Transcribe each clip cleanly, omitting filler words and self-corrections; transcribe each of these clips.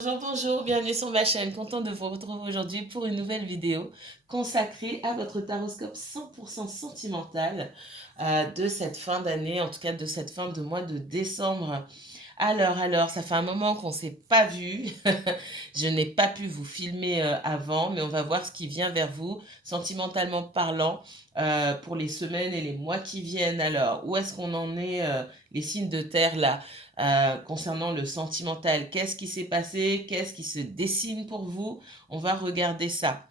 Bonjour, bonjour, bienvenue sur ma chaîne. Content de vous retrouver aujourd'hui pour une nouvelle vidéo consacrée à votre taroscope 100% sentimental de cette fin d'année, en tout cas de cette fin de mois de décembre. Alors, ça fait un moment qu'on ne s'est pas vu. Je n'ai pas pu vous filmer avant, mais on va voir ce qui vient vers vous, sentimentalement parlant, pour les semaines et les mois qui viennent. Alors, où est-ce qu'on en est, les signes de terre là, concernant le sentimental? Qu'est-ce qui s'est passé? Qu'est-ce qui se dessine pour vous? On va regarder ça.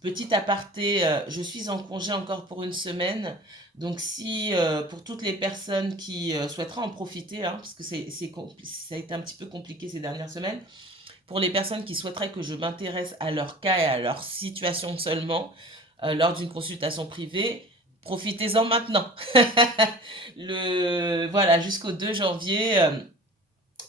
Petit aparté, je suis en congé encore pour une semaine. Donc si pour toutes les personnes qui souhaiteraient en profiter, hein, parce que ça a été un petit peu compliqué ces dernières semaines, pour les personnes qui souhaiteraient que je m'intéresse à leur cas et à leur situation seulement lors d'une consultation privée, profitez-en maintenant. Voilà, jusqu'au 2 janvier,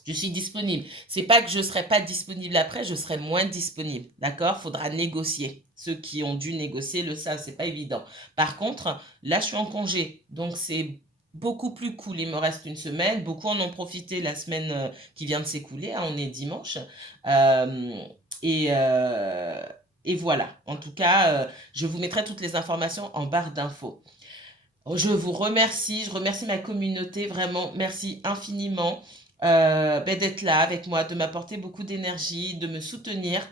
je suis disponible. C'est pas que je serai pas disponible après, je serai moins disponible. D'accord? Faudra négocier. Ceux qui ont dû négocier le savent, c'est pas évident. Par contre, là, je suis en congé. Donc, c'est beaucoup plus cool. Il me reste une semaine. Beaucoup en ont profité la semaine qui vient de s'écouler, hein. On est dimanche. Euh, et, euh, et voilà. En tout cas, je vous mettrai toutes les informations en barre d'infos. Je vous remercie, je remercie ma communauté, vraiment, merci infiniment d'être là avec moi, de m'apporter beaucoup d'énergie, de me soutenir.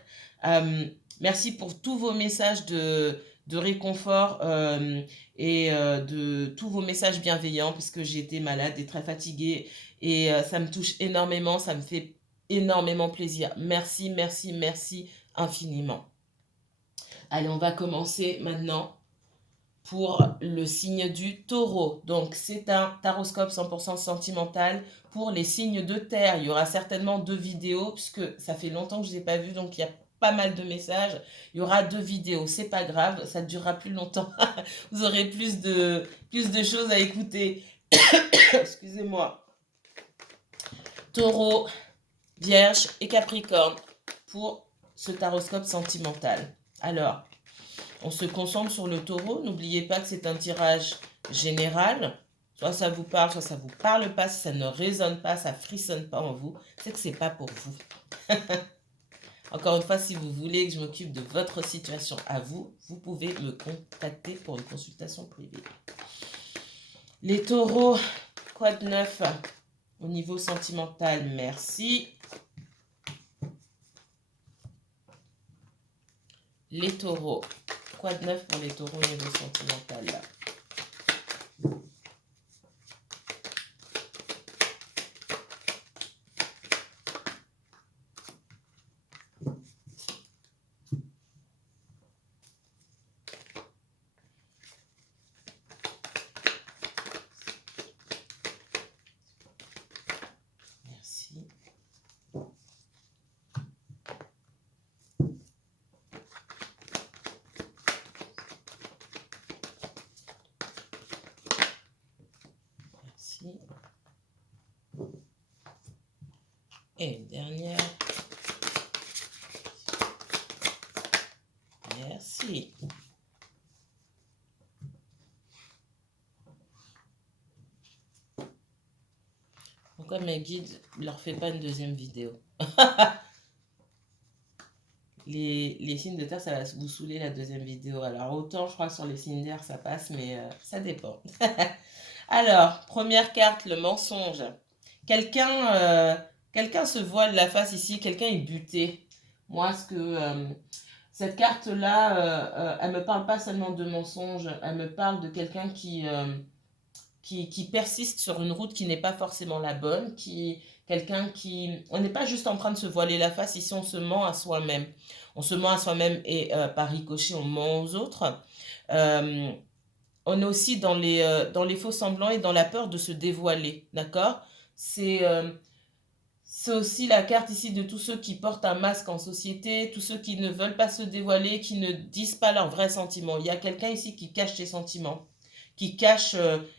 Merci pour tous vos messages de réconfort de tous vos messages bienveillants, parce que j'ai été malade et très fatiguée et ça me touche énormément, ça me fait énormément plaisir. Merci, merci, merci infiniment. Allez, on va commencer maintenant pour le signe du taureau. Donc, c'est un taroscope 100% sentimental pour les signes de terre. Il y aura certainement 2 vidéos, puisque ça fait longtemps que je ne les ai pas vues, donc il y a pas mal de messages. Il y aura 2 vidéos, c'est pas grave, ça durera plus longtemps. Vous aurez plus de choses à écouter. Excusez-moi. Taureau, Vierge et Capricorne pour ce taroscope sentimental. Alors, on se concentre sur le taureau. N'oubliez pas que c'est un tirage général. Soit ça vous parle, soit ça vous parle pas. Si ça ne résonne pas, ça frissonne pas en vous, c'est que c'est pas pour vous. Encore une fois, si vous voulez que je m'occupe de votre situation à vous, vous pouvez me contacter pour une consultation privée. Les taureaux, quoi de neuf au niveau sentimental? Merci. Les taureaux, quoi de neuf pour les taureaux au niveau sentimental là? Merci. Merci. Et une dernière. Merci. Pourquoi mes guides ne leur fait pas une deuxième vidéo? Les signes de terre, ça va vous saouler la deuxième vidéo. Alors, autant je crois que sur les signes d'air, ça passe, mais ça dépend. Alors, première carte, le mensonge. Quelqu'un quelqu'un se voile la face ici, quelqu'un est buté. Moi, cette carte-là, elle me parle pas seulement de mensonge, elle me parle de quelqu'un qui persiste sur une route qui n'est pas forcément la bonne, quelqu'un qui... On n'est pas juste en train de se voiler la face, ici on se ment à soi-même. On se ment à soi-même et par ricochet on ment aux autres. Euh, on est aussi dans les faux semblants et dans la peur de se dévoiler, d'accord? C'est aussi la carte ici de tous ceux qui portent un masque en société, tous ceux qui ne veulent pas se dévoiler, qui ne disent pas leurs vrais sentiments. Il y a quelqu'un ici qui cache ses sentiments, qui cache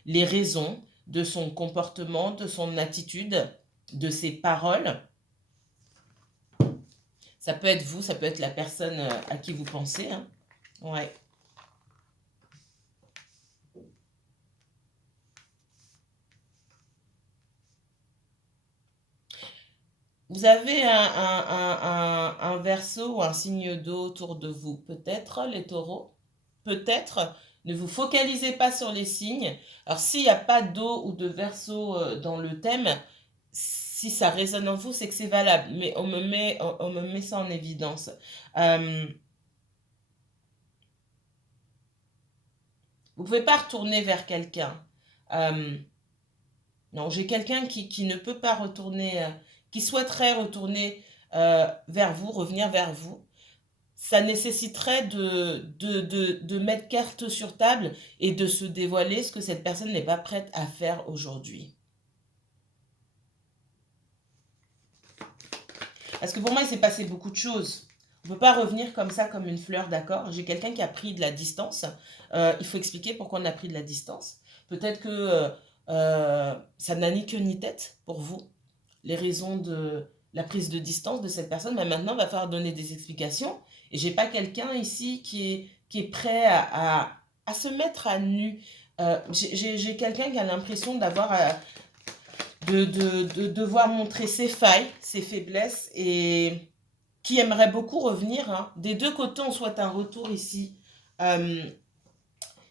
les raisons de son comportement, de son attitude, de ses paroles. Ça peut être vous, ça peut être la personne à qui vous pensez, hein. Ouais. Vous avez un verseau ou un signe d'eau autour de vous. Peut-être, les taureaux. Peut-être. Ne vous focalisez pas sur les signes. Alors, s'il n'y a pas d'eau ou de verseau dans le thème, si ça résonne en vous, c'est que c'est valable. Mais on me met ça en évidence. Vous ne pouvez pas retourner vers quelqu'un. Non, j'ai quelqu'un qui ne peut pas retourner, qui souhaiterait retourner vers vous, revenir vers vous. Ça nécessiterait de mettre carte sur table et de se dévoiler, ce que cette personne n'est pas prête à faire aujourd'hui. Parce que pour moi, il s'est passé beaucoup de choses. On ne peut pas revenir comme ça, comme une fleur, d'accord? J'ai quelqu'un qui a pris de la distance. Il faut expliquer pourquoi on a pris de la distance. Peut-être que ça n'a ni queue ni tête pour vous, les raisons de la prise de distance de cette personne. Mais maintenant, il va falloir donner des explications. Et j'ai pas quelqu'un ici qui est prêt à se mettre à nu. J'ai quelqu'un qui a l'impression d'avoir de devoir montrer ses failles, ses faiblesses et qui aimerait beaucoup revenir. Hein. Des deux côtés, on souhaite un retour ici.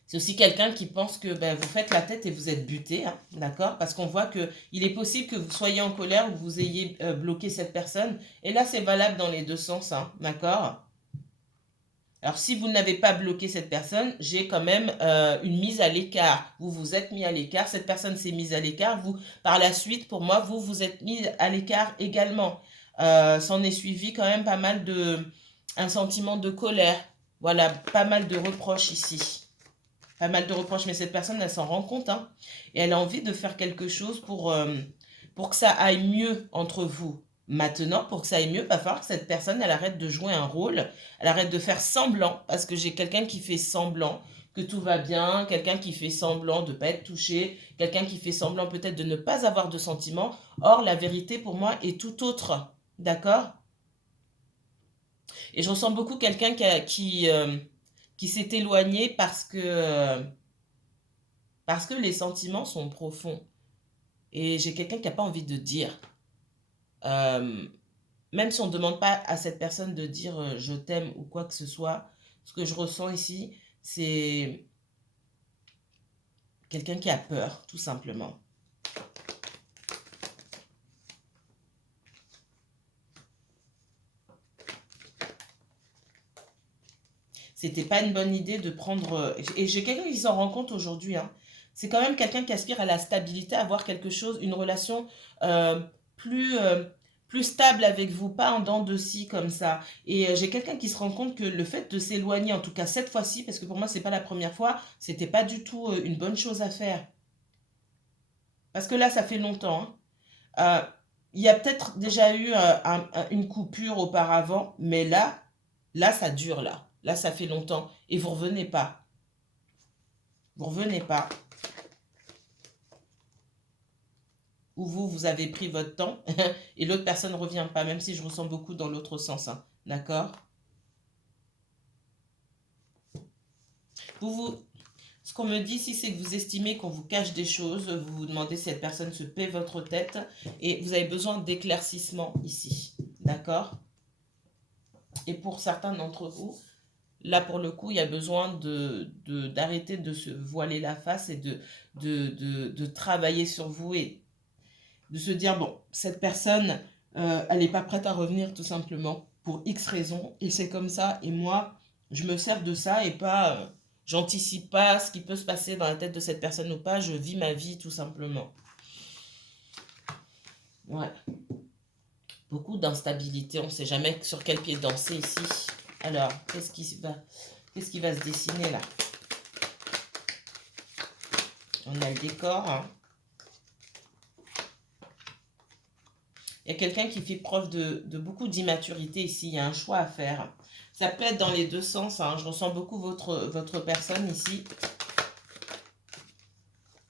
C'est aussi quelqu'un qui pense que ben, vous faites la tête et vous êtes buté, hein, d'accord? Parce qu'on voit qu'il est possible que vous soyez en colère ou que vous ayez bloqué cette personne. Et là, c'est valable dans les deux sens, hein, d'accord? Alors, si vous n'avez pas bloqué cette personne, j'ai quand même une mise à l'écart. Vous vous êtes mis à l'écart, cette personne s'est mise à l'écart. Vous, par la suite, pour moi, vous vous êtes mis à l'écart également. S'en est suivi quand même pas mal un sentiment de colère. Voilà, pas mal de reproches ici. Pas mal de reproches, mais cette personne, elle s'en rend compte, hein, et elle a envie de faire quelque chose pour que ça aille mieux entre vous. Maintenant, pour que ça aille mieux, il va falloir que cette personne, elle arrête de jouer un rôle, elle arrête de faire semblant, parce que j'ai quelqu'un qui fait semblant que tout va bien, quelqu'un qui fait semblant de ne pas être touché, quelqu'un qui fait semblant peut-être de ne pas avoir de sentiments. Or, la vérité pour moi est tout autre, d'accord? Et je ressens beaucoup quelqu'un qui s'est éloigné parce que les sentiments sont profonds. Et j'ai quelqu'un qui n'a pas envie de dire. Euh, Même si on ne demande pas à cette personne de dire je t'aime ou quoi que ce soit, ce que je ressens ici, c'est quelqu'un qui a peur, tout simplement. C'était pas une bonne idée de prendre... Et j'ai quelqu'un qui s'en rend compte aujourd'hui, hein. C'est quand même quelqu'un qui aspire à la stabilité, à avoir quelque chose, une relation euh, plus, euh, plus stable avec vous, pas en dents de scie comme ça. Et j'ai quelqu'un qui se rend compte que le fait de s'éloigner, en tout cas cette fois-ci, parce que pour moi c'est pas la première fois, c'était pas du tout une bonne chose à faire. Parce que là, ça fait longtemps, hein. Il y a peut-être déjà eu une coupure auparavant, mais là, ça dure, là. Là, ça fait longtemps. Et vous revenez pas. Vous revenez pas. Ou vous avez pris votre temps et l'autre personne ne revient pas, même si je ressens beaucoup dans l'autre sens, hein. D'accord? Ce qu'on me dit ici, c'est que vous estimez qu'on vous cache des choses. Vous vous demandez si cette personne se paie votre tête. Et vous avez besoin d'éclaircissement ici. D'accord? Et pour certains d'entre vous, là, pour le coup, il y a besoin d'arrêter de se voiler la face et de travailler sur vous et de se dire, bon, cette personne, elle n'est pas prête à revenir tout simplement pour X raisons et c'est comme ça. Et moi, je me sers de ça et pas, j'anticipe pas ce qui peut se passer dans la tête de cette personne ou pas. Je vis ma vie tout simplement. Ouais. Beaucoup d'instabilité. On ne sait jamais sur quel pied danser ici. Alors, qu'est-ce qui va se dessiner là? On a le décor, hein. Il y a quelqu'un qui fait preuve de beaucoup d'immaturité ici. Il y a un choix à faire. Ça peut être dans les deux sens, hein. Je ressens beaucoup votre personne ici.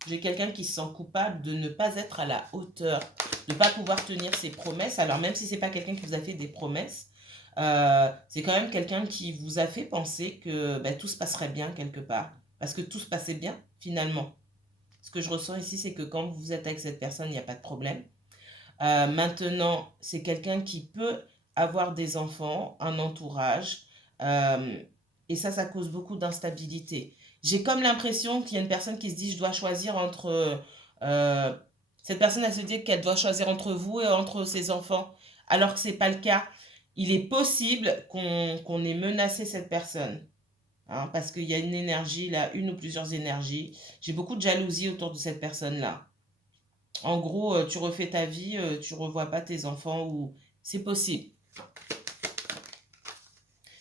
J'ai quelqu'un qui se sent coupable de ne pas être à la hauteur, de ne pas pouvoir tenir ses promesses. Alors même si ce n'est pas quelqu'un qui vous a fait des promesses, c'est quand même quelqu'un qui vous a fait penser que ben, tout se passerait bien quelque part. Parce que tout se passait bien finalement. Ce que je ressens ici, c'est que quand vous êtes avec cette personne, il n'y a pas de problème. Maintenant, c'est quelqu'un qui peut avoir des enfants, un entourage, euh, et ça cause beaucoup d'instabilité. J'ai comme l'impression qu'il y a une personne qui se dit, je dois choisir entre... euh, cette personne, elle se dit qu'elle doit choisir entre vous et entre ses enfants, alors que ce n'est pas le cas. Il est possible qu'on ait menacé cette personne. Hein, parce qu'il y a une énergie là, une ou plusieurs énergies. J'ai beaucoup de jalousie autour de cette personne-là. En gros, tu refais ta vie, tu revois pas tes enfants ou c'est possible.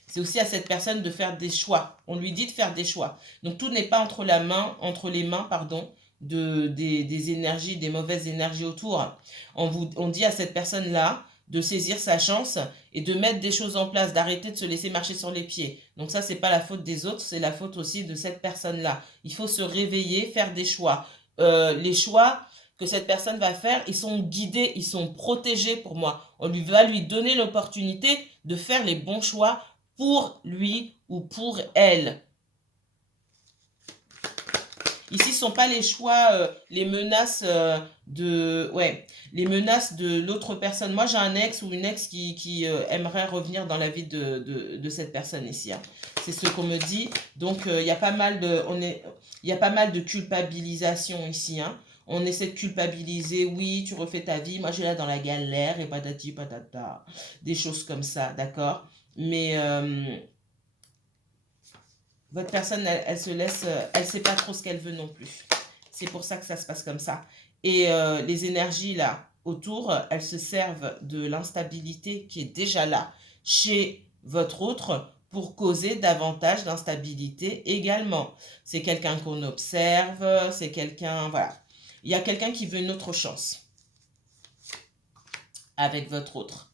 C'est aussi à cette personne de faire des choix. On lui dit de faire des choix. Donc tout n'est pas entre les mains, pardon, des énergies, des mauvaises énergies autour. On dit à cette personne-là de saisir sa chance et de mettre des choses en place, d'arrêter de se laisser marcher sur les pieds. Donc ça, c'est pas la faute des autres, c'est la faute aussi de cette personne-là. Il faut se réveiller, faire des choix. Les choix que cette personne va faire, ils sont guidés, ils sont protégés pour moi. Va lui donner l'opportunité de faire les bons choix pour lui ou pour elle. Ici, ce ne sont pas les choix, les menaces les menaces de l'autre personne. Moi, j'ai un ex ou une ex qui aimerait revenir dans la vie de cette personne ici. Hein. C'est ce qu'on me dit. Donc, il y a pas mal de culpabilisation ici. Hein. On essaie de culpabiliser. Oui, tu refais ta vie. Moi, j'ai là dans la galère et patati patata. Des choses comme ça, d'accord? Mais votre personne, elle se laisse, elle sait pas trop ce qu'elle veut non plus. C'est pour ça que ça se passe comme ça. Et les énergies là autour, elles se servent de l'instabilité qui est déjà là chez votre autre pour causer davantage d'instabilité également. C'est quelqu'un qu'on observe, c'est quelqu'un, voilà. Il y a quelqu'un qui veut une autre chance avec votre autre.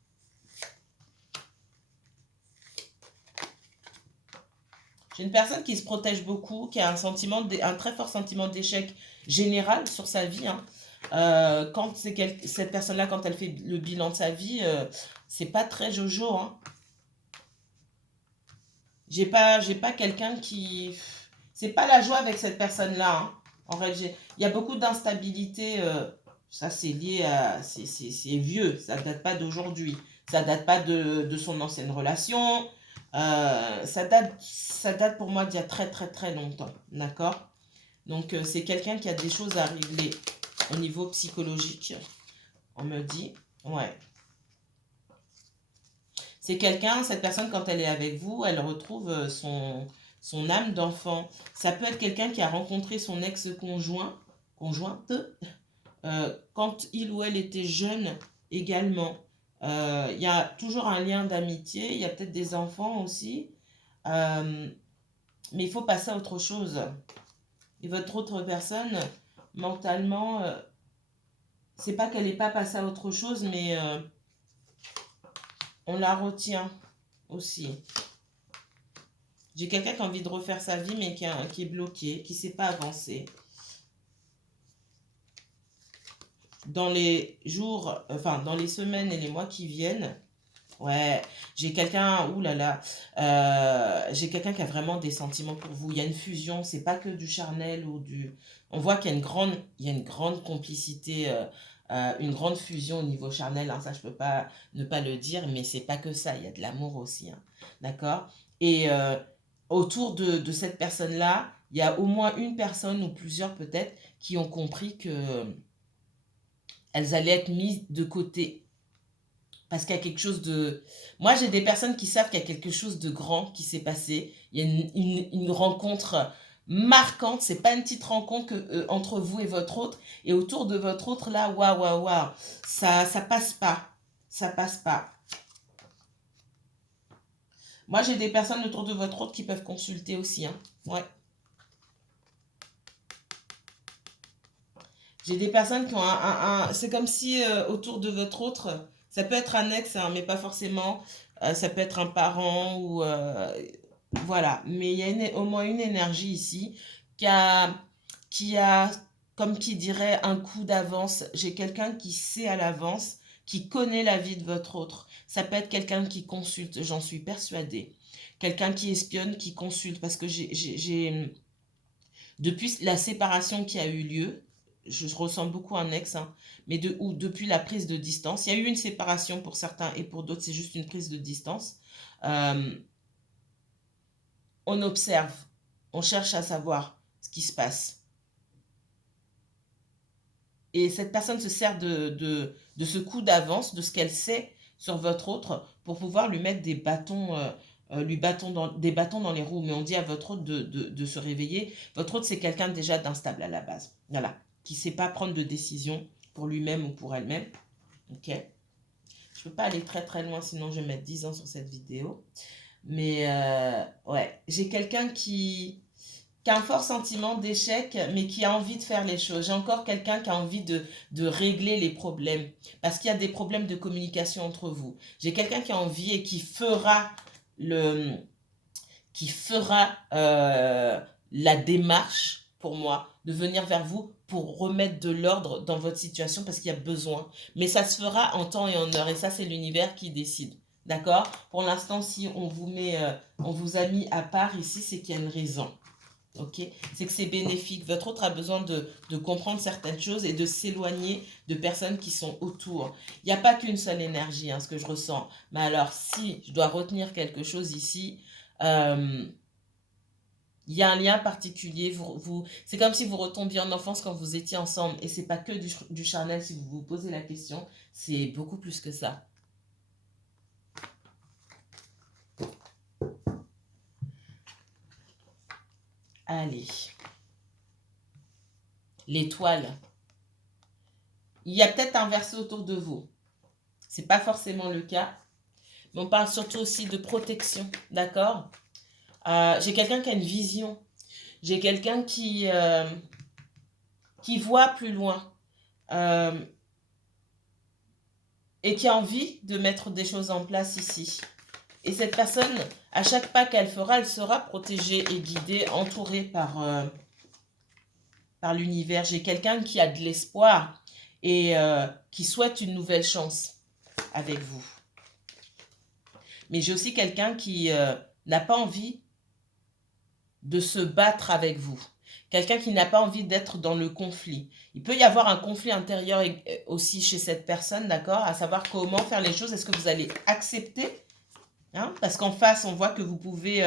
J'ai une personne qui se protège beaucoup, qui a un très fort sentiment d'échec général sur sa vie. Hein. Quand cette personne-là, quand elle fait le bilan de sa vie, c'est pas très jojo. Hein. J'ai pas quelqu'un qui... C'est pas la joie avec cette personne-là. Hein. En fait, il y a beaucoup d'instabilité. Ça, c'est lié à... C'est vieux. Ça date pas d'aujourd'hui. Ça date pas de son ancienne relation. Ça date pour moi d'il y a très très très longtemps. D'accord? Donc, c'est quelqu'un qui a des choses à régler au niveau psychologique. On me dit. Ouais. C'est quelqu'un, cette personne, quand elle est avec vous, elle retrouve son âme d'enfant. Ça peut être quelqu'un qui a rencontré son conjointe, quand il ou elle était jeune également. Il y a toujours un lien d'amitié, il y a peut-être des enfants aussi, mais il faut passer à autre chose. Et votre autre personne, mentalement, c'est pas qu'elle n'est pas passée à autre chose, mais on la retient aussi. J'ai quelqu'un qui a envie de refaire sa vie, mais qui est bloqué, qui ne sait pas avancer. Dans les jours, enfin, dans les semaines et les mois qui viennent, ouais, j'ai quelqu'un, oulala, j'ai quelqu'un qui a vraiment des sentiments pour vous. Il y a une fusion, c'est pas que du charnel ou du... On voit qu'il y a il y a une grande complicité, une grande fusion au niveau charnel. Hein, ça, je peux pas ne pas le dire, mais c'est pas que ça. Il y a de l'amour aussi, hein, d'accord? Et autour de cette personne-là, il y a au moins une personne ou plusieurs peut-être qui ont compris que elles allaient être mises de côté parce qu'il y a quelque chose de... Moi, j'ai des personnes qui savent qu'il y a quelque chose de grand qui s'est passé. Il y a une rencontre marquante. C'est pas une petite rencontre entre vous et votre autre. Et autour de votre autre, là, waouh, waouh, waouh. Ça passe pas. Ça passe pas. Moi, j'ai des personnes autour de votre autre qui peuvent consulter aussi. Hein. Ouais. J'ai des personnes qui ont c'est comme si autour de votre autre, ça peut être un ex, hein, mais pas forcément. Ça peut être un parent ou voilà. Mais il y a au moins une énergie ici qui a, qui a, comme qui dirait, un coup d'avance. J'ai quelqu'un qui sait à l'avance, qui connaît la vie de votre autre. Ça peut être quelqu'un qui consulte, j'en suis persuadée. Quelqu'un qui espionne, qui consulte, parce que depuis la séparation qui a eu lieu, je ressens beaucoup un ex, hein, mais ou depuis la prise de distance. Il y a eu une séparation pour certains et pour d'autres, c'est juste une prise de distance. On observe, on cherche à savoir ce qui se passe. Et cette personne se sert de ce coup d'avance, de ce qu'elle sait sur votre autre, pour pouvoir lui mettre des bâtons, des bâtons dans les roues. Mais on dit à votre autre de se réveiller. Votre autre, c'est quelqu'un déjà d'instable à la base. Voilà. Qui ne sait pas prendre de décision pour lui-même ou pour elle-même. Ok. Je ne peux pas aller très très loin, sinon je vais mettre 10 ans sur cette vidéo. Mais ouais, j'ai quelqu'un qui a un fort sentiment d'échec, mais qui a envie de faire les choses. J'ai encore quelqu'un qui a envie de régler les problèmes, parce qu'il y a des problèmes de communication entre vous. J'ai quelqu'un qui a envie et qui fera la démarche pour moi de venir vers vous pour remettre de l'ordre dans votre situation parce qu'il y a besoin. Mais ça se fera en temps et en heure, et ça c'est l'univers qui décide. D'accord? Pour l'instant, si on vous a mis à part ici, c'est qu'il y a une raison. Ok, c'est que c'est bénéfique. Votre autre a besoin de comprendre certaines choses et de s'éloigner de personnes qui sont autour. Il n'y a pas qu'une seule énergie, hein, ce que je ressens. Mais alors, si je dois retenir quelque chose ici, il y a un lien particulier. C'est comme si vous retombiez en enfance quand vous étiez ensemble. Et c'est pas que du charnel si vous vous posez la question. C'est beaucoup plus que ça. Allez. L'étoile. Il y a peut-être un verset autour de vous. C'est pas forcément le cas. Mais on parle surtout aussi de protection. D'accord? J'ai quelqu'un qui a une vision. J'ai quelqu'un qui voit plus loin. Et qui a envie de mettre des choses en place ici. Et cette personne, à chaque pas qu'elle fera, elle sera protégée et guidée, entourée par l'univers. J'ai quelqu'un qui a de l'espoir et qui souhaite une nouvelle chance avec vous. Mais j'ai aussi quelqu'un qui n'a pas envie de se battre avec vous. Quelqu'un qui n'a pas envie d'être dans le conflit. Il peut y avoir un conflit intérieur aussi chez cette personne, d'accord? À savoir comment faire les choses. Est-ce que vous allez accepter, hein? Parce qu'en face, on voit que vous pouvez...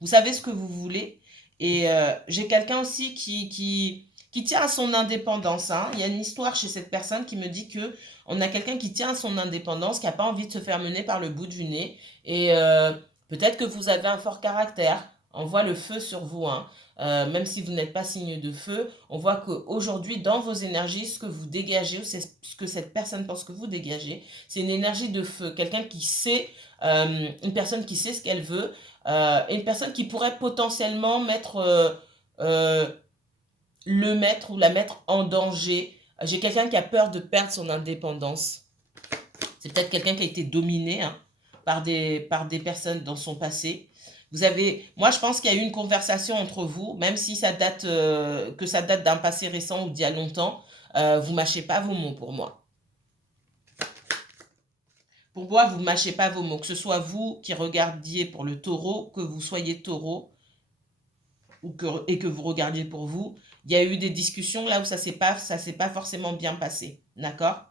vous savez ce que vous voulez. Et j'ai quelqu'un aussi qui tient à son indépendance, hein. Il y a une histoire chez cette personne qui me dit que on a quelqu'un qui tient à son indépendance, qui n'a pas envie de se faire mener par le bout du nez. Et peut-être que vous avez un fort caractère. On voit le feu sur vous, hein. Même si vous n'êtes pas signe de feu, on voit qu'aujourd'hui, dans vos énergies, ce que vous dégagez, ou c'est ce que cette personne pense que vous dégagez, c'est une énergie de feu. Quelqu'un qui sait, une personne qui sait ce qu'elle veut, et une personne qui pourrait potentiellement le mettre ou la mettre en danger. J'ai quelqu'un qui a peur de perdre son indépendance. C'est peut-être quelqu'un qui a été dominé, hein, par des personnes dans son passé. Moi je pense qu'il y a eu une conversation entre vous, même si ça date, que ça date d'un passé récent ou d'il y a longtemps, vous mâchez pas vos mots pour moi. Pour moi, vous ne mâchez pas vos mots, que ce soit vous qui regardiez pour le taureau, que vous soyez taureau, et que vous regardiez pour vous. Il y a eu des discussions là où ça s'est pas forcément bien passé, d'accord?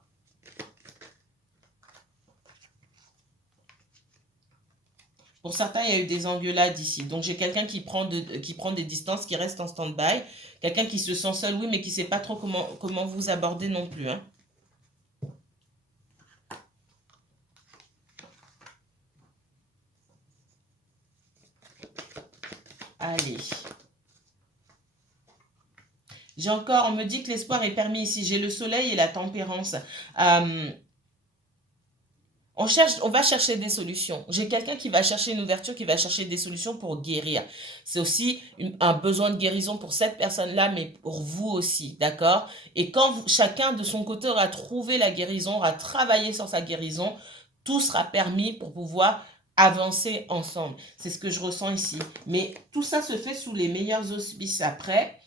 Pour certains, il y a eu des engueulades ici. Donc, j'ai quelqu'un qui prend des distances, qui reste en stand-by. Quelqu'un qui se sent seul, oui, mais qui ne sait pas trop comment vous aborder non plus, hein. Allez. On me dit que l'espoir est permis ici. J'ai le soleil et la tempérance. On va chercher des solutions. J'ai quelqu'un qui va chercher une ouverture, qui va chercher des solutions pour guérir. C'est aussi un besoin de guérison pour cette personne-là, mais pour vous aussi, d'accord? Et quand chacun de son côté aura trouvé la guérison, aura travaillé sur sa guérison, tout sera permis pour pouvoir avancer ensemble. C'est ce que je ressens ici. Mais tout ça se fait sous les meilleurs auspices après.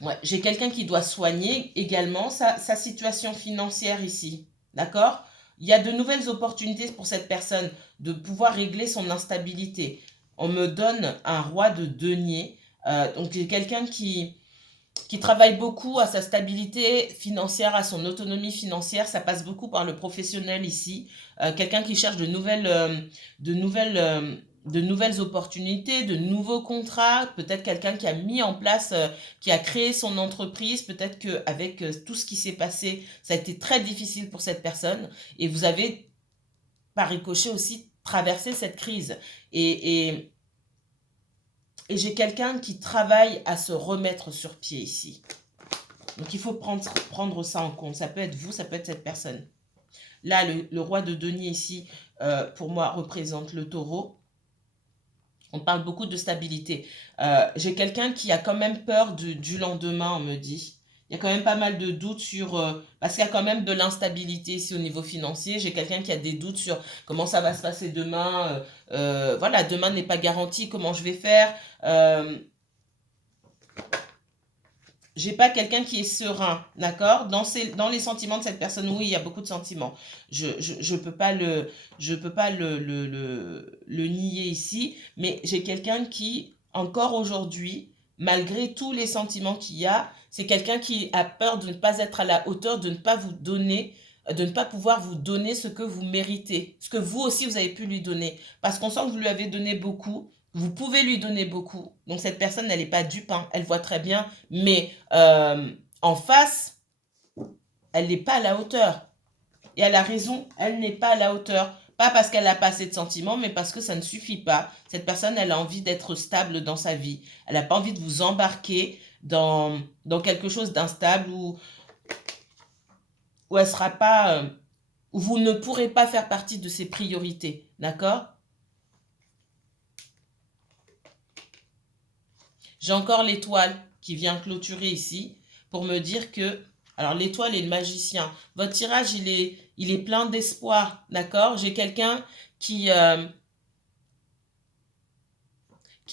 Ouais, j'ai quelqu'un qui doit soigner également sa situation financière ici. D'accord? Il y a de nouvelles opportunités pour cette personne de pouvoir régler son instabilité. On me donne un roi de denier. Donc, j'ai quelqu'un qui travaille beaucoup à sa stabilité financière, à son autonomie financière. Ça passe beaucoup par le professionnel ici. Quelqu'un qui cherche de nouvelles, de nouvelles opportunités, de nouveaux contrats. Peut-être quelqu'un qui a mis en place, qui a créé son entreprise. Peut-être qu'avec tout ce qui s'est passé, ça a été très difficile pour cette personne. Et vous avez, par ricochet aussi, traversé cette crise. Et j'ai quelqu'un qui travaille à se remettre sur pied ici. Donc il faut prendre ça en compte. Ça peut être vous, ça peut être cette personne. Là, le roi de denier ici, pour moi, représente le taureau. On parle beaucoup de stabilité. J'ai quelqu'un qui a quand même peur du lendemain, on me dit. Il y a quand même pas mal de doutes sur... parce qu'il y a quand même de l'instabilité ici au niveau financier. J'ai quelqu'un qui a des doutes sur comment ça va se passer demain. Voilà, demain n'est pas garanti, comment je vais faire. J'ai pas quelqu'un qui est serein, d'accord? Dans les sentiments de cette personne, oui, il y a beaucoup de sentiments. Je peux pas le nier ici, mais j'ai quelqu'un qui, encore aujourd'hui, malgré tous les sentiments qu'il y a, c'est quelqu'un qui a peur de ne pas être à la hauteur, de ne pas vous donner, de ne pas pouvoir vous donner ce que vous méritez, ce que vous aussi vous avez pu lui donner. Parce qu'on sent que vous lui avez donné beaucoup, vous pouvez lui donner beaucoup. Donc cette personne, elle n'est pas dupe, hein, elle voit très bien, mais en face, elle n'est pas à la hauteur. Et elle a raison, elle n'est pas à la hauteur. Pas parce qu'elle n'a pas assez de sentiments, mais parce que ça ne suffit pas. Cette personne, elle a envie d'être stable dans sa vie. Elle n'a pas envie de vous embarquer dans quelque chose d'instable où elle sera pas, où vous ne pourrez pas faire partie de ses priorités. D'accord? J'ai encore l'étoile qui vient clôturer ici pour me dire que, alors l'étoile est le magicien. Votre tirage, il est plein d'espoir, d'accord? J'ai quelqu'un qui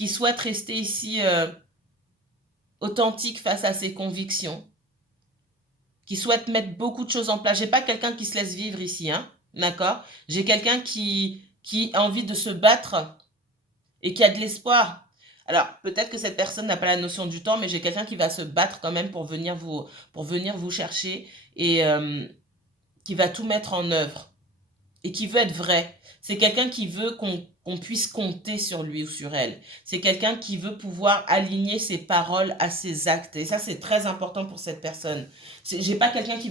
souhaite rester ici authentique face à ses convictions, qui souhaite mettre beaucoup de choses en place. J'ai pas quelqu'un qui se laisse vivre ici, hein, d'accord? J'ai quelqu'un qui a envie de se battre et qui a de l'espoir. Alors, peut-être que cette personne n'a pas la notion du temps, mais j'ai quelqu'un qui va se battre quand même pour venir vous chercher et qui va tout mettre en œuvre et qui veut être vrai. C'est quelqu'un qui veut qu'on puisse compter sur lui ou sur elle. C'est quelqu'un qui veut pouvoir aligner ses paroles à ses actes. Et ça, c'est très important pour cette personne. J'ai pas quelqu'un qui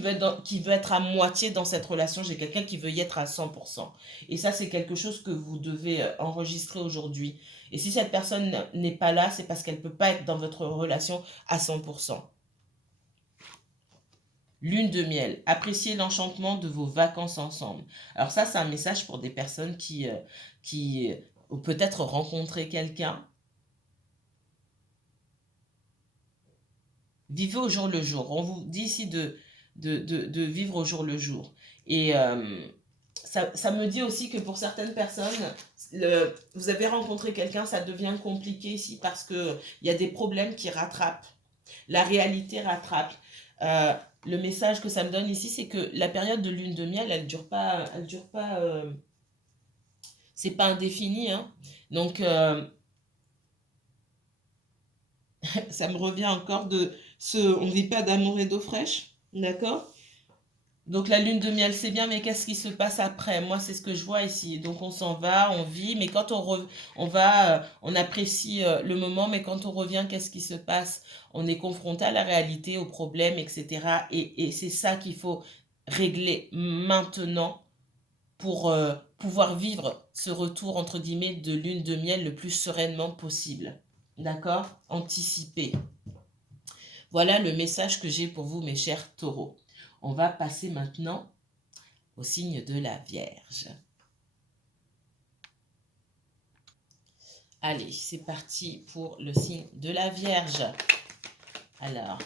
veut être à moitié dans cette relation. J'ai quelqu'un qui veut y être à 100%. Et ça, c'est quelque chose que vous devez enregistrer aujourd'hui. Et si cette personne n'est pas là, c'est parce qu'elle ne peut pas être dans votre relation à 100%. Lune de miel, appréciez l'enchantement de vos vacances ensemble. Alors ça, c'est un message pour des personnes qui ont peut-être rencontré quelqu'un. Vivez au jour le jour. On vous dit ici de vivre au jour le jour. Et ça me dit aussi que pour certaines personnes, vous avez rencontré quelqu'un, ça devient compliqué ici parce qu'il y a des problèmes qui rattrapent. La réalité rattrape. Le message que ça me donne ici, c'est que la période de lune de miel, elle dure pas, c'est pas indéfini, hein. Donc, ça me revient encore on ne vit pas d'amour et d'eau fraîche, d'accord? Donc la lune de miel, c'est bien, mais qu'est-ce qui se passe après? Moi, c'est ce que je vois ici. Donc on s'en va, on vit, mais quand on va, on apprécie le moment, mais quand on revient, qu'est-ce qui se passe? On est confronté à la réalité, aux problèmes, etc. Et c'est ça qu'il faut régler maintenant pour pouvoir vivre ce retour, entre guillemets, de lune de miel le plus sereinement possible. D'accord? Anticiper. Voilà le message que j'ai pour vous, mes chers taureaux. On va passer maintenant au signe de la Vierge. Allez, c'est parti pour le signe de la Vierge. Alors,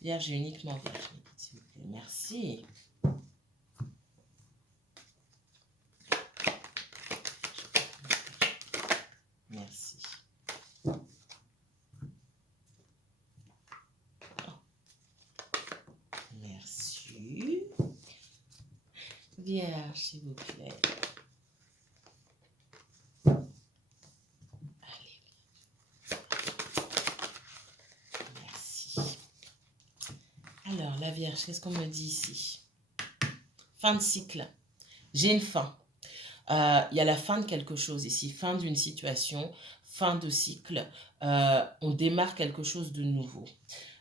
Vierge et uniquement Vierge, s'il vous plaît. Merci. Merci. Merci. Vierge, s'il vous plaît. Allez. Vierge, qu'est-ce qu'on me dit ici? Fin de cycle. J'ai une fin. Il y a la fin de quelque chose ici, fin d'une situation, fin de cycle. On démarre quelque chose de nouveau.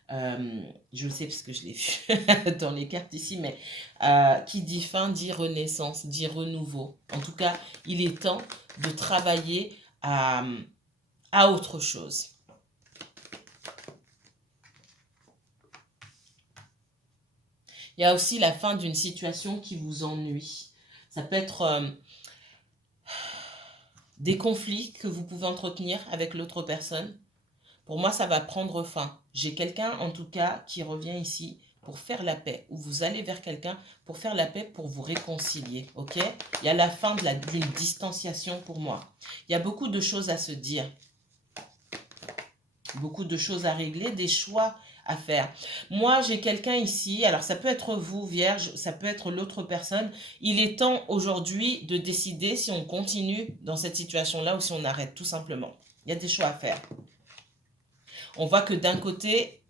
Je le sais parce que je l'ai vu dans les cartes ici, mais qui dit fin dit renaissance, dit renouveau. En tout cas, il est temps de travailler à autre chose. Il y a aussi la fin d'une situation qui vous ennuie. Ça peut être des conflits que vous pouvez entretenir avec l'autre personne. Pour moi, ça va prendre fin. J'ai quelqu'un, en tout cas, qui revient ici pour faire la paix. Ou vous allez vers quelqu'un pour faire la paix, pour vous réconcilier. Ok? Il y a la fin d'une distanciation pour moi. Il y a beaucoup de choses à se dire. Beaucoup de choses à régler, des choix à faire. Moi, j'ai quelqu'un ici, alors ça peut être vous, Vierge, ça peut être l'autre personne. Il est temps aujourd'hui de décider si on continue dans cette situation-là ou si on arrête, tout simplement. Il y a des choix à faire. On voit que d'un côté,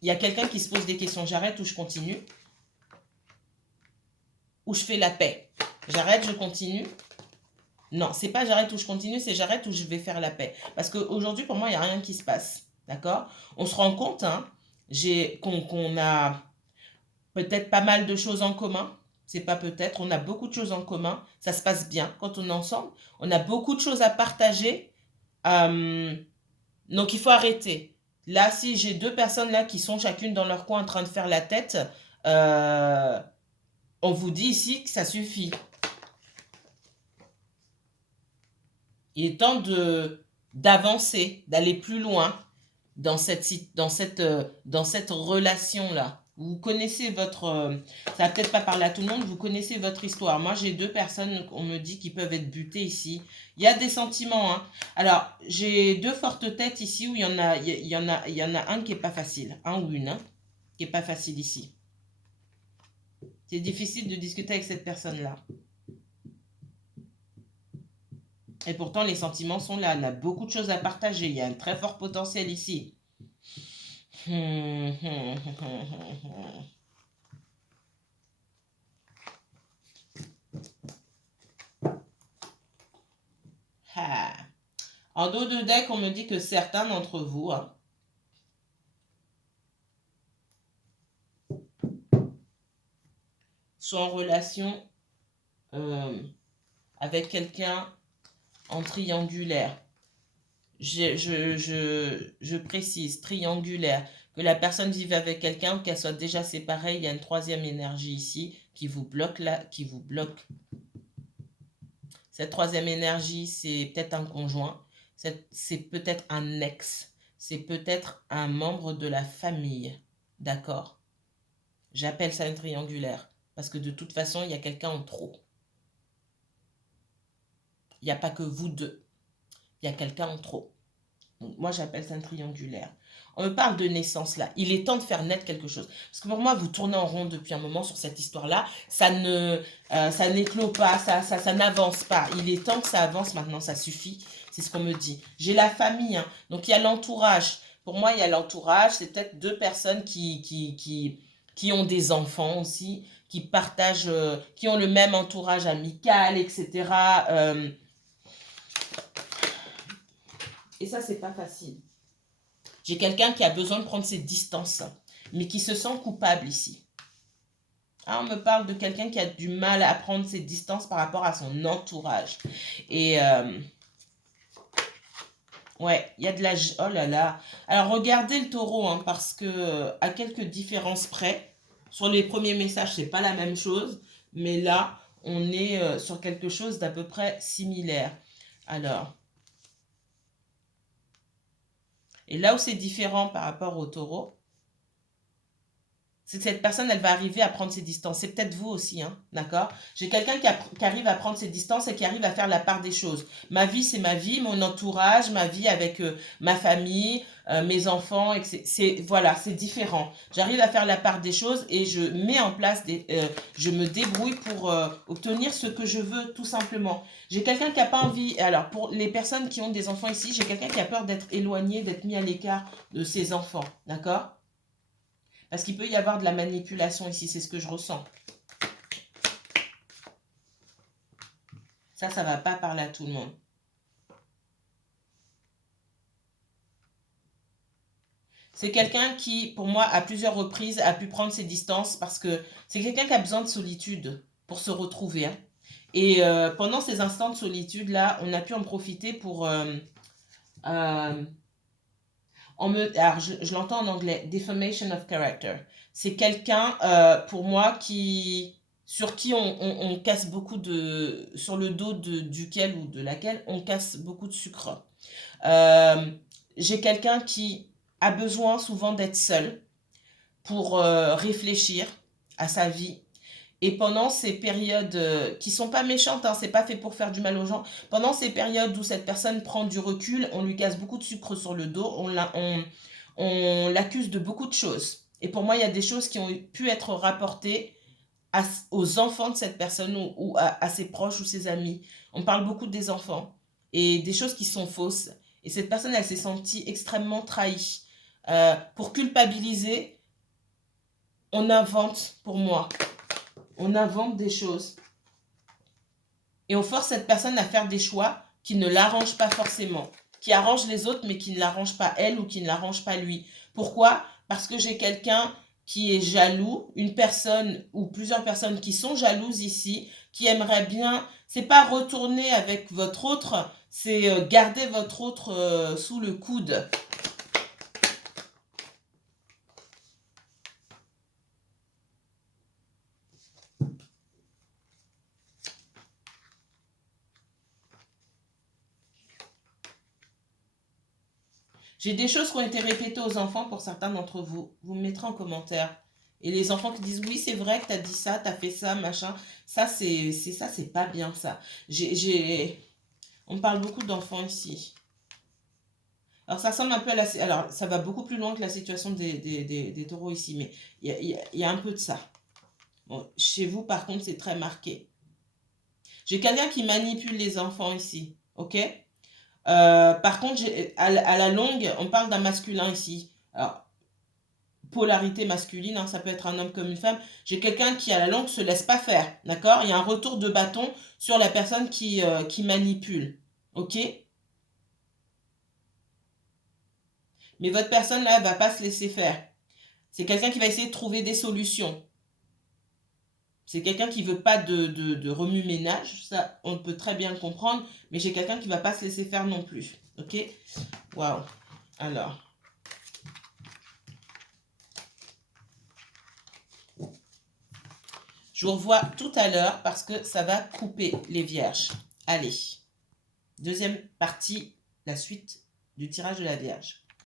il y a quelqu'un qui se pose des questions. J'arrête ou je continue? Ou je fais la paix? J'arrête, je continue? Non, c'est pas j'arrête ou je continue, c'est j'arrête ou je vais faire la paix. Parce qu'aujourd'hui, pour moi, il n'y a rien qui se passe. D'accord? On se rend compte qu'on a peut-être pas mal de choses en commun. C'est pas peut-être, on a beaucoup de choses en commun. Ça se passe bien quand on est ensemble. On a beaucoup de choses à partager. Donc, il faut arrêter. Là, si j'ai deux personnes là qui sont chacune dans leur coin en train de faire la tête, on vous dit ici que ça suffit. Il est temps d'avancer, d'aller plus loin dans cette relation-là. Vous connaissez votre... ça va peut-être pas parler à tout le monde, vous connaissez votre histoire. Moi, j'ai deux personnes, on me dit, qui peuvent être butées ici. Il y a des sentiments. Hein. Alors, j'ai deux fortes têtes ici où il y en a un qui est pas facile. Un ou une, qui est pas facile ici. C'est difficile de discuter avec cette personne-là. Et pourtant, les sentiments sont là. On a beaucoup de choses à partager. Il y a un très fort potentiel ici. En dos de deck, on me dit que certains d'entre vous sont en relation avec quelqu'un en triangulaire. Je précise, triangulaire. Que la personne vive avec quelqu'un ou qu'elle soit déjà séparée, il y a une troisième énergie ici qui vous bloque là, qui vous bloque. Cette troisième énergie, c'est peut-être un conjoint, c'est peut-être un ex, c'est peut-être un membre de la famille. D'accord? J'appelle ça une triangulaire. Parce que de toute façon, il y a quelqu'un en trop. Il n'y a pas que vous deux. Il y a quelqu'un en trop. Donc, moi, j'appelle ça une triangulaire. On me parle de naissance là. Il est temps de faire naître quelque chose. Parce que pour moi, vous tournez en rond depuis un moment sur cette histoire-là. Ça n'éclot pas, ça n'avance pas. Il est temps que ça avance maintenant, ça suffit. C'est ce qu'on me dit. J'ai la famille, hein. Donc il y a l'entourage. Pour moi, il y a l'entourage. C'est peut-être deux personnes qui ont des enfants aussi, qui partagent, qui ont le même entourage amical, etc. Et ça, c'est pas facile. J'ai quelqu'un qui a besoin de prendre ses distances, mais qui se sent coupable ici. Ah, on me parle de quelqu'un qui a du mal à prendre ses distances par rapport à son entourage. Et ouais, il y a de la... Oh là là. Alors, regardez le taureau, hein, parce que à quelques différences près, sur les premiers messages, c'est pas la même chose. Mais là, on est sur quelque chose d'à peu près similaire. Alors... Et là où c'est différent par rapport au taureau, c'est que cette personne, elle va arriver à prendre ses distances. C'est peut-être vous aussi, hein, d'accord? J'ai quelqu'un qui arrive à prendre ses distances et qui arrive à faire la part des choses. Ma vie, c'est ma vie, mon entourage, ma vie avec ma famille, mes enfants, voilà, c'est différent. J'arrive à faire la part des choses et je mets en place, je me débrouille pour obtenir ce que je veux, tout simplement. J'ai quelqu'un qui n'a pas envie, alors pour les personnes qui ont des enfants ici, j'ai quelqu'un qui a peur d'être éloigné, d'être mis à l'écart de ses enfants, d'accord? Parce qu'il peut y avoir de la manipulation ici, c'est ce que je ressens. Ça ne va pas parler à tout le monde. C'est quelqu'un qui, pour moi, à plusieurs reprises, a pu prendre ses distances parce que c'est quelqu'un qui a besoin de solitude pour se retrouver. Hein. Et pendant ces instants de solitude-là, on a pu en profiter pour... alors, je l'entends en anglais, defamation of character. C'est quelqu'un, pour moi, sur qui on casse beaucoup de... Sur le dos duquel ou de laquelle on casse beaucoup de sucre. J'ai quelqu'un qui a besoin souvent d'être seul pour réfléchir à sa vie. Et pendant ces périodes qui sont pas méchantes, hein, c'est pas fait pour faire du mal aux gens, pendant ces périodes où cette personne prend du recul, on lui casse beaucoup de sucre sur le dos, on l'accuse de beaucoup de choses. Et pour moi, il y a des choses qui ont pu être rapportées aux enfants de cette personne ou à ses proches ou ses amis. On parle beaucoup des enfants et des choses qui sont fausses. Et cette personne, elle s'est sentie extrêmement trahie. Pour culpabiliser, on invente, pour moi, on invente des choses. Et on force cette personne à faire des choix qui ne l'arrangent pas forcément, qui arrangent les autres, mais qui ne l'arrangent pas elle ou qui ne l'arrangent pas lui. Pourquoi? Parce que j'ai quelqu'un qui est jaloux, une personne ou plusieurs personnes qui sont jalouses ici, qui aimeraient bien, c'est pas retourner avec votre autre, c'est garder votre autre sous le coude. J'ai des choses qui ont été répétées aux enfants pour certains d'entre vous. Vous me mettrez en commentaire. Et les enfants qui disent, oui, c'est vrai que tu as dit ça, tu as fait ça, machin. Ça, c'est pas bien, ça. On parle beaucoup d'enfants ici. Alors, ça ressemble un peu à la... Alors, ça va beaucoup plus loin que la situation des taureaux ici, mais il y a un peu de ça. Bon, chez vous, par contre, c'est très marqué. J'ai quelqu'un qui manipule les enfants ici, ok? Par contre, à la longue, on parle d'un masculin ici. Alors, polarité masculine, hein, ça peut être un homme comme une femme. J'ai quelqu'un qui, à la longue, se laisse pas faire, d'accord? Il y a un retour de bâton sur la personne qui manipule, ok? Mais votre personne, là, elle va pas se laisser faire. C'est quelqu'un qui va essayer de trouver des solutions. C'est quelqu'un qui veut pas de remue-ménage, ça, on peut très bien le comprendre, mais j'ai quelqu'un qui va pas se laisser faire non plus, ok? Waouh. Alors... Je vous revois tout à l'heure parce que ça va couper les vierges. Allez, deuxième partie, la suite du tirage de la Vierge.